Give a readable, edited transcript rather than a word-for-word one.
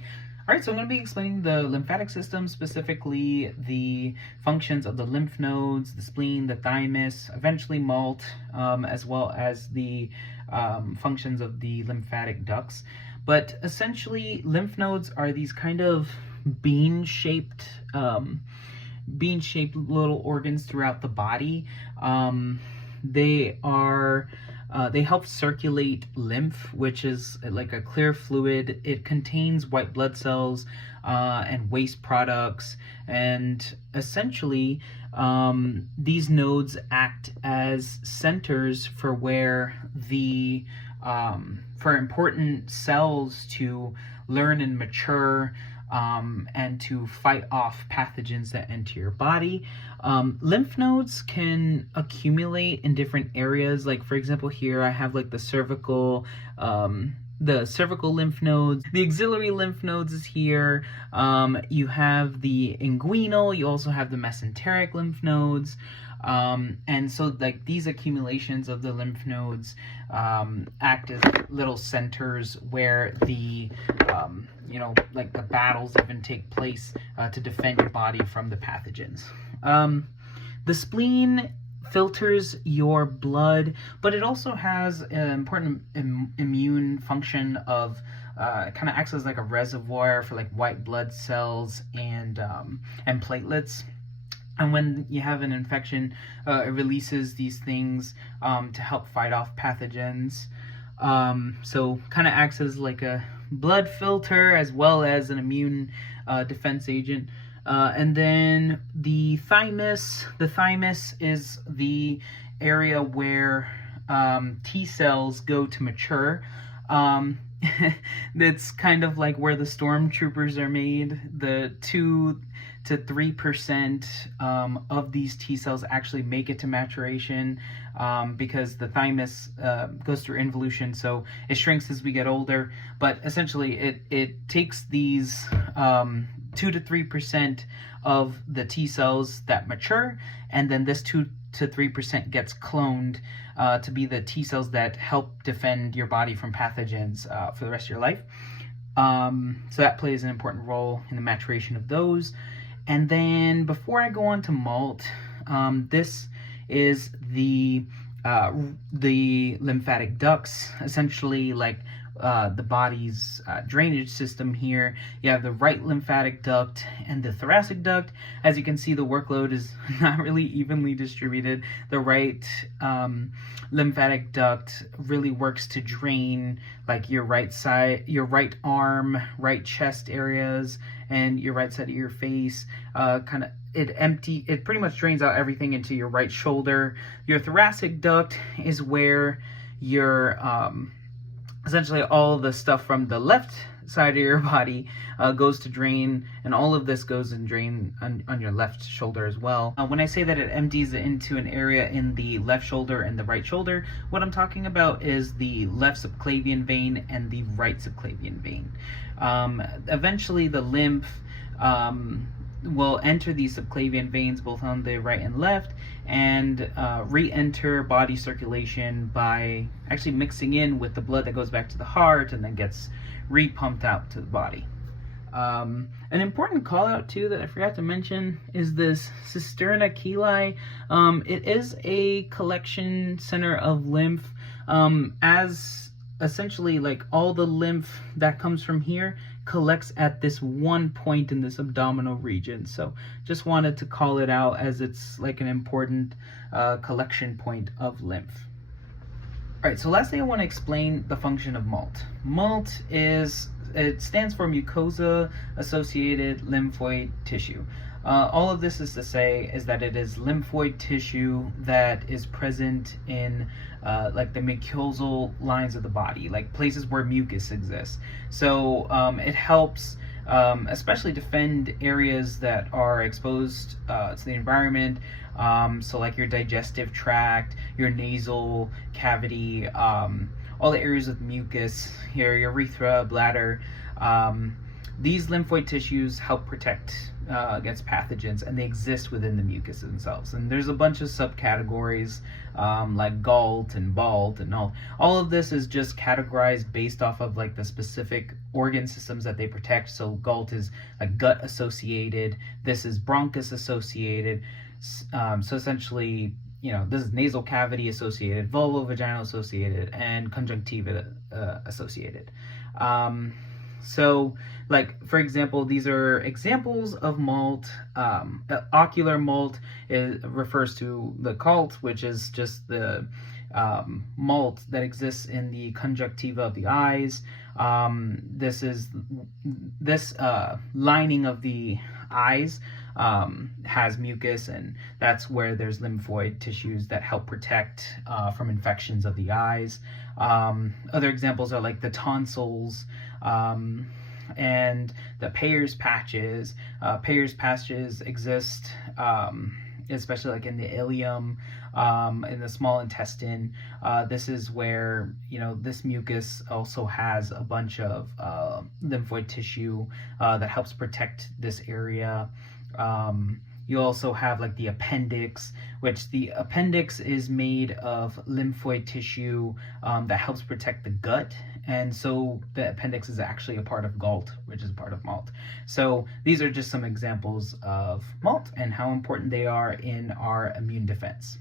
All right, so I'm going to be explaining the lymphatic system, specifically the functions of the lymph nodes, the spleen, the thymus, eventually MALT, as well as the functions of the lymphatic ducts. But essentially, lymph nodes are these kind of bean-shaped little organs throughout the body. They help circulate lymph, which is like a clear fluid. It contains white blood cells and waste products, and essentially these nodes act as centers for where for important cells to learn and mature, and to fight off pathogens that enter your body. Lymph nodes can accumulate in different areas. Like, for example, here I have like the cervical lymph nodes. The axillary lymph nodes is here. You have the inguinal. You also have the mesenteric lymph nodes. And so like these accumulations of the lymph nodes act as little centers where the like the battles even take place to defend your body from the pathogens. The spleen filters your blood, but it also has an important immune function of kind of acts as like a reservoir for like white blood cells and platelets. And when you have an infection, it releases these things to help fight off pathogens. So kind of acts as like a blood filter as well as an immune defense agent. And then the thymus is the area where T cells go to mature. It's kind of like where the stormtroopers are made. The 2 to 3% of these T cells actually make it to maturation, because the thymus goes through involution, so it shrinks as we get older. But essentially, it takes these 2 to 3% of the T cells that mature, and then this 2 to 3% gets cloned to be the T cells that help defend your body from pathogens for the rest of your life. So that plays an important role in the maturation of those. And then before I go on to MALT, this is the lymphatic ducts, essentially like the body's drainage system here. You have the right lymphatic duct and the thoracic duct. As you can see, the workload is not really evenly distributed. The right lymphatic duct really works to drain like your right side, your right arm, right chest areas, and your right side of your face. It pretty much drains out everything into your right shoulder. Your thoracic duct is where your essentially all the stuff from the left side of your body goes to drain, and all of this goes and drain on your left shoulder as well. When I say that it empties into an area in the left shoulder and the right shoulder, what I'm talking about is the left subclavian vein and the right subclavian vein. Eventually the lymph will enter these subclavian veins both on the right and left, and re-enter body circulation by actually mixing in with the blood that goes back to the heart and then gets re-pumped out to the body. An important call out too that I forgot to mention is this cisterna cheli. It is a collection center of lymph, as essentially like all the lymph that comes from here collects at this one point in this abdominal region. So just wanted to call it out as it's like an important collection point of lymph. All right, so lastly I want to explain the function of MALT. MALT stands for mucosa associated lymphoid tissue. All of this is to say is that it is lymphoid tissue that is present in like the mucosal lines of the body, like places where mucus exists. So it helps especially defend areas that are exposed to the environment. So like your digestive tract, your nasal cavity, all the areas of mucus, your urethra, bladder. These lymphoid tissues help protect against pathogens, and they exist within the mucus themselves. And there's a bunch of subcategories like GALT and BALT and all of this is just categorized based off of like the specific organ systems that they protect. So GALT is like gut associated, this is bronchus associated, so essentially, you know, this is nasal cavity associated, vulvovaginal associated, and conjunctiva associated. So, like, for example, these are examples of malt. Ocular malt refers to the calt, which is just the malt that exists in the conjunctiva of the eyes. This lining of the eyes has mucus, and that's where there's lymphoid tissues that help protect from infections of the eyes. Other examples are like the tonsils, and the Peyer's patches. Peyer's patches exist especially like in the ileum, in the small intestine. This is where, you know, this mucus also has a bunch of lymphoid tissue that helps protect this area. You also have like the appendix, which the appendix is made of lymphoid tissue that helps protect the gut. And so the appendix is actually a part of GALT, which is a part of malt. So these are just some examples of malt and how important they are in our immune defense.